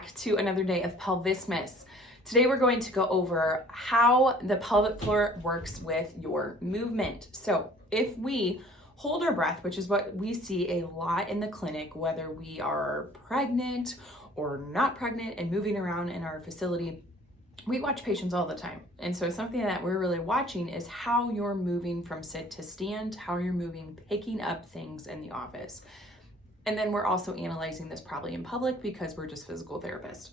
back to another day of Pelvismas. Today we're going to go over how the pelvic floor works with your movement. So if we hold our breath, which is what we see a lot in the clinic, whether we are pregnant or not pregnant and moving around in our facility, we watch patients all the time. And so something that we're really watching is how you're moving from sit to stand, how you're moving, picking up things in the office. And then we're also analyzing this probably in public because we're just physical therapists.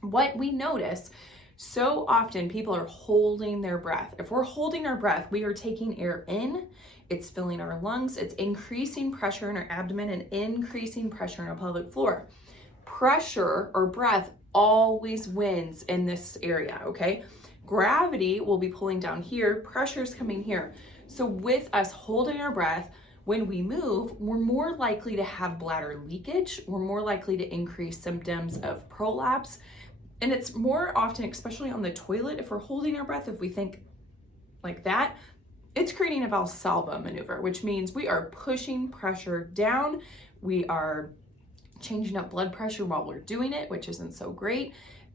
What we notice so often, people are holding their breath. If we're holding our breath, we are taking air in, it's filling our lungs, it's increasing pressure in our abdomen and increasing pressure in our pelvic floor. Pressure or breath always wins in this area, okay? Gravity will be pulling down here, pressure's coming here. So with us holding our breath, when we move, we're more likely to have bladder leakage. We're more likely to increase symptoms of prolapse. And it's more often, especially on the toilet, if we're holding our breath, if we think like that, it's creating a Valsalva maneuver, which means we are pushing pressure down. We are changing up blood pressure while we're doing it, which isn't so great.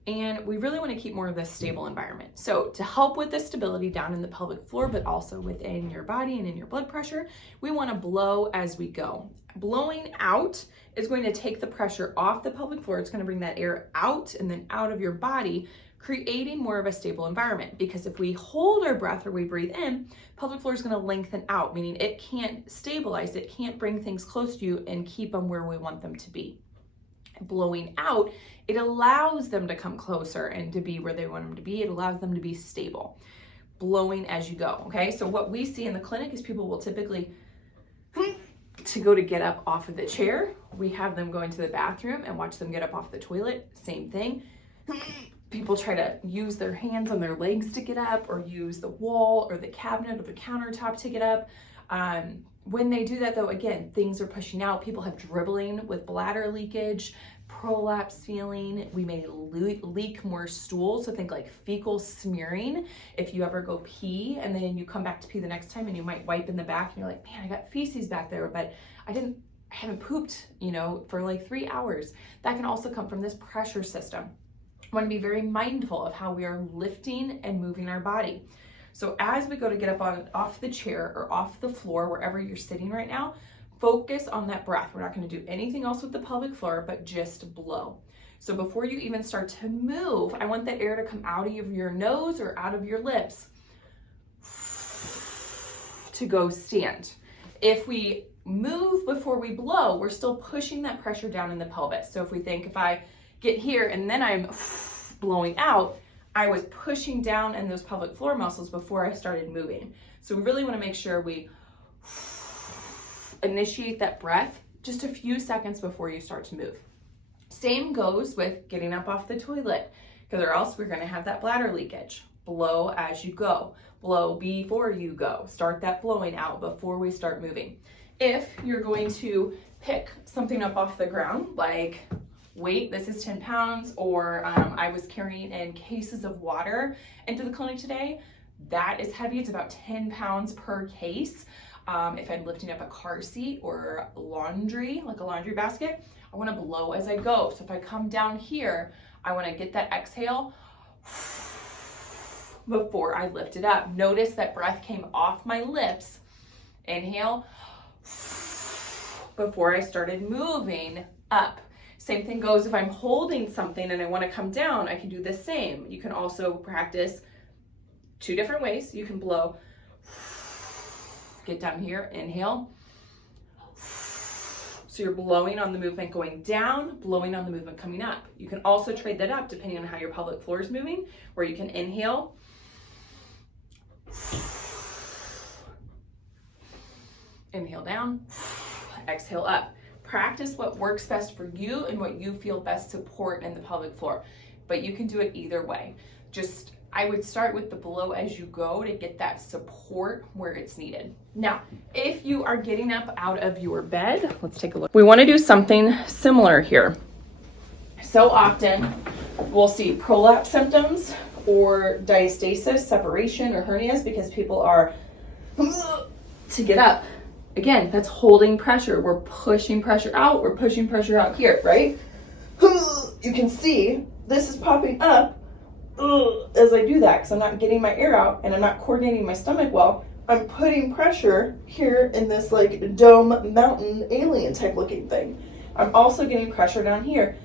And we really want to keep more of this stable environment. So to help with the stability down in the pelvic floor, but also within your body and in your blood pressure, we want to blow as we go. Blowing out is going to take the pressure off the pelvic floor. It's going to bring that air out and then out of your body, creating more of a stable environment. Because if we hold our breath or we breathe in, pelvic floor is going to lengthen out, meaning it can't stabilize, it can't bring things close to you and keep them where we want them to be. Blowing out, it allows them to come closer and to be where they want them to be. It allows them to be stable. Blowing as you go, okay? So what we see in the clinic is people will typically, to get up off of the chair, we have them go into the bathroom and watch them get up off the toilet, same thing. People try to use their hands on their legs to get up or use the wall or the cabinet or the countertop to get up. When they do that though, again, things are pushing out. People have dribbling with bladder leakage, prolapse feeling. We may leak more stool. So think like fecal smearing. If you ever go pee and then you come back to pee the next time and you might wipe in the back and you're like, man, I got feces back there, but I haven't pooped, for like 3 hours. That can also come from this pressure system. I want to be very mindful of how we are lifting and moving our body. So as we go to get up off the chair or off the floor, wherever you're sitting right now, focus on that breath. We're not going to do anything else with the pelvic floor, but just blow. So before you even start to move, I want that air to come out of your nose or out of your lips to go stand. If we move before we blow, we're still pushing that pressure down in the pelvis. So if we think, if I get here and then I'm blowing out, I was pushing down in those pelvic floor muscles before I started moving. So we really want to make sure we initiate that breath just a few seconds before you start to move. Same goes with getting up off the toilet, because or else we're going to have that bladder leakage. Blow as you go. Blow before you go. Start that blowing out before we start moving. If you're going to pick something up off the ground, like weight, this is 10 pounds, or I was carrying in cases of water into the clinic today. That is heavy. It's about 10 pounds per case. If I'm lifting up a car seat or laundry, like a laundry basket, I want to blow as I go. So if I come down here, I want to get that exhale before I lift it up. Notice that breath came off my lips. Inhale before I started moving up. Same thing goes if I'm holding something and I want to come down, I can do the same. You can also practice 2 different ways. You can blow, get down here, inhale. So you're blowing on the movement going down, blowing on the movement coming up. You can also trade that up depending on how your pelvic floor is moving, where you can inhale, inhale down, exhale up. Practice what works best for you and what you feel best support in the pelvic floor, but you can do it either way. I would start with the blow as you go to get that support where it's needed. Now, if you are getting up out of your bed, let's take a look. We want to do something similar here. So often we'll see prolapse symptoms or diastasis, separation, or hernias because people are to get up. Again, that's holding pressure. We're pushing pressure out. We're pushing pressure out here, right? you can see this is popping up as I do that because I'm not getting my air out and I'm not coordinating my stomach well. I'm putting pressure here in this like dome mountain alien type looking thing. I'm also getting pressure down here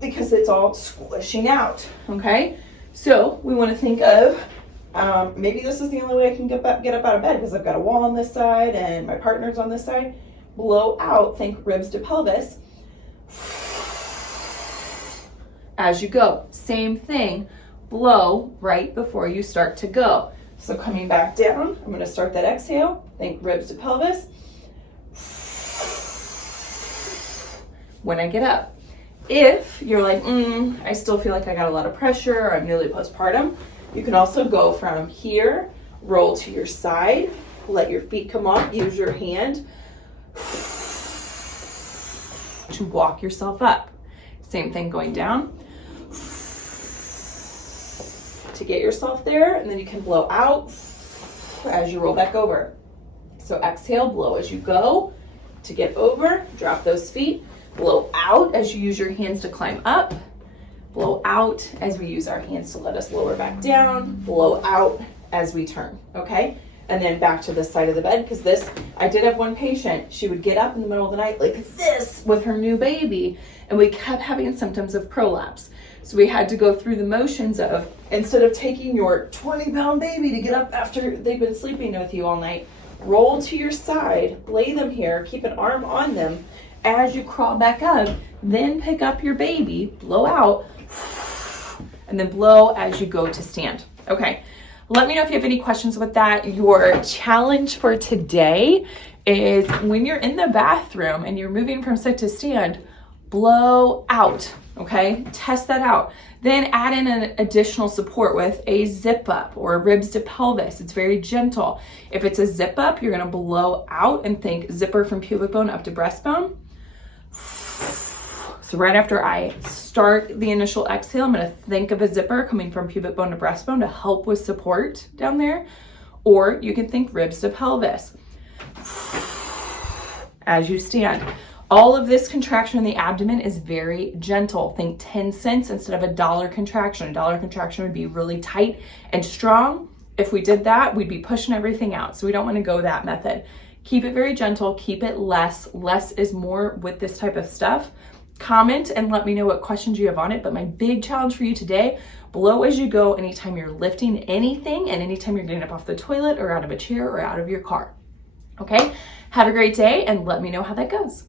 because it's all squishing out, okay? So we want to think of, maybe this is the only way I can get up out of bed because I've got a wall on this side and my partner's on this side. Blow out, think ribs to pelvis. As you go, same thing, blow right before you start to go. So coming back down, I'm going to start that exhale, think ribs to pelvis. When I get up, if you're like, I still feel like I got a lot of pressure, or I'm newly postpartum, you can also go from here, roll to your side, let your feet come off, use your hand to walk yourself up. Same thing going down to get yourself there, and then you can blow out as you roll back over. So exhale, blow as you go to get over, drop those feet, blow out as you use your hands to climb up, blow out as we use our hands to let us lower back down, blow out as we turn, okay? And then back to this side of the bed, because this, I did have one patient, she would get up in the middle of the night like this with her new baby, and we kept having symptoms of prolapse. So we had to go through the motions of, instead of taking your 20-pound baby to get up after they've been sleeping with you all night, roll to your side, lay them here, keep an arm on them as you crawl back up, then pick up your baby, blow out, and then blow as you go to stand. Okay. Let me know if you have any questions with that. Your challenge for today is when you're in the bathroom and you're moving from sit to stand, blow out, okay? Test that out. Then add in an additional support with a zip up or ribs to pelvis. It's very gentle. If it's a zip up, you're gonna blow out and think zipper from pubic bone up to breastbone. So right after I start the initial exhale, I'm gonna think of a zipper coming from pubic bone to breastbone to help with support down there. Or you can think ribs to pelvis as you stand. All of this contraction in the abdomen is very gentle. Think 10 cents instead of a dollar contraction. A dollar contraction would be really tight and strong. If we did that, we'd be pushing everything out. So we don't wanna go that method. Keep it very gentle, keep it less. Less is more with this type of stuff. Comment and let me know what questions you have on it. But my big challenge for you today, blow as you go anytime you're lifting anything and anytime you're getting up off the toilet or out of a chair or out of your car. Okay? Have a great day and let me know how that goes.